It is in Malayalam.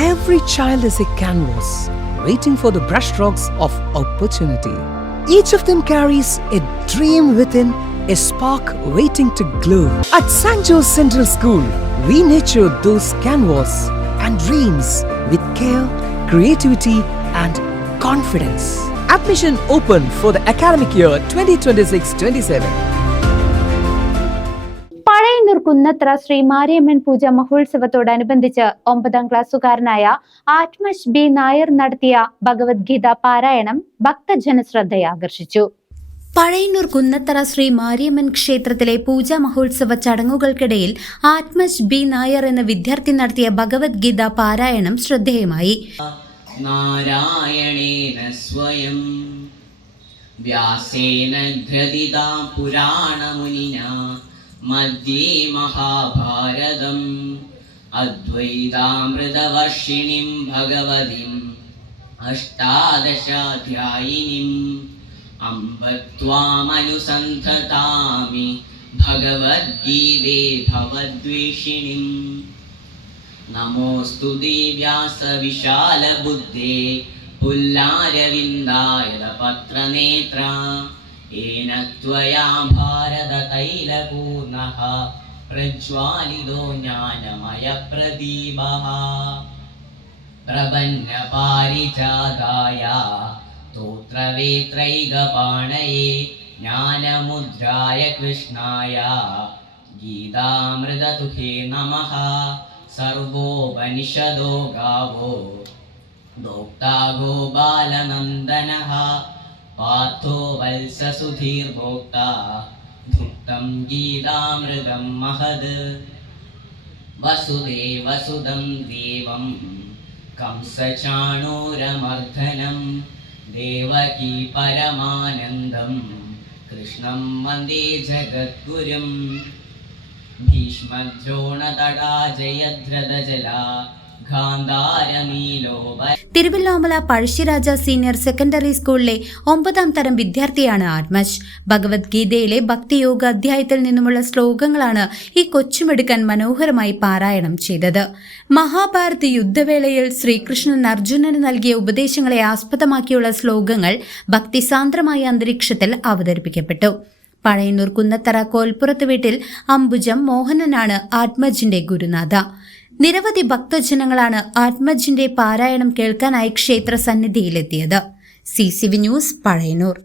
Every child is a canvas waiting for the brushstrokes of opportunity. Each of them carries a dream within, a spark waiting to glow. At St. Joe's Central School, we nurture those canvas and dreams with care, creativity and confidence. Admission open for the academic year 2026-27. Pazhayannur Kunnathra Sree Mariamman പൂജ മഹോത്സവത്തോടനുബന്ധിച്ച് 9ാം ക്ലാസ്സുകാരനായ ആത്മജ് ബി നായർ നടത്തിയ ഭഗവത്ഗീത പാരായണം ഭക്തജനശ്രദ്ധയാകർഷിച്ചു. പഴയന്നൂർ കുന്നത്തറ ശ്രീ മാരിയമ്മൻ ക്ഷേത്രത്തിലെ പൂജാ മഹോത്സവ ചടങ്ങുകൾക്കിടയിൽ ആത്മജ് ബി നായർ എന്ന വിദ്യാർത്ഥി നടത്തിയ ഭഗവത്ഗീത പാരായണം ശ്രദ്ധേയമായി. നാരായണേന സ്വയം വ്യാസേന ഗ്രഥിതാ പുരാണമുനിനാ മധ്യേ മഹാഭാരതം അദ്വൈതാമൃതവർഷിണീം ഭഗവതീം അഷ്ടാദശാധ്യായിനീം അംബത്വാമനുസന്ധതാമി ഭഗവദ്ഗീതേ ഭവദ്വേഷിണീം. നമോസ്തുതേ വ്യാസവിശാലബുദ്ധേ പുല്ലാരവിന്ദായതപത്രനേത്ര येन त्वया भारततैलपूर्णः प्रज्वालितो ज्ञानमयप्रदीपः. प्रपन्नपारिजाताय स्तोत्रवेत्रैकपाणये ज्ञानमुद्राय कृष्णाय गीतामृततुहे नमः. सर्वोपनिषदो गावो दोक्ता गोपालनन्दनः पार्थो वत्ससुधीर्भोक्ता भुक्तं गीतामृतं महद्. वसुदेवसुतं देवं कंसचाणूरमर्दनं देवकी परमानन्दं कृष्णं वन्दे जगद्गुरुं. ഭീഷ്മദ്രോണതടാ ജയദ്രഥജലാ തിരുവല്ലോമല പഴശ്ശിരാജ സീനിയർ സെക്കൻഡറി സ്കൂളിലെ 9ാം തരം വിദ്യാർത്ഥിയാണ് ആത്മജ്. ഭഗവത്ഗീതയിലെ ഭക്തിയോഗ അധ്യായത്തിൽ നിന്നുമുള്ള ശ്ലോകങ്ങളാണ് ഈ കൊച്ചുമെടുക്കൻ മനോഹരമായി പാരായണം ചെയ്തത്. മഹാഭാരത് യുദ്ധവേളയിൽ ശ്രീകൃഷ്ണൻ അർജുനന് നൽകിയ ഉപദേശങ്ങളെ ആസ്പദമാക്കിയുള്ള ശ്ലോകങ്ങൾ ഭക്തിസാന്ദ്രമായ അന്തരീക്ഷത്തിൽ അവതരിപ്പിക്കപ്പെട്ടു. പഴയന്നൂർ കുന്നത്തറ കോൽപ്പുറത്ത് വീട്ടിൽ അംബുജം മോഹനനാണ് ആത്മജിന്റെ ഗുരുനാഥ. നിരവധി ഭക്തജനങ്ങളാണ് ആത്മജിന്റെ പാരായണം കേൾക്കാനായി ക്ഷേത്ര സന്നിധിയിലെത്തിയത്. CCV news, Pazhayannur.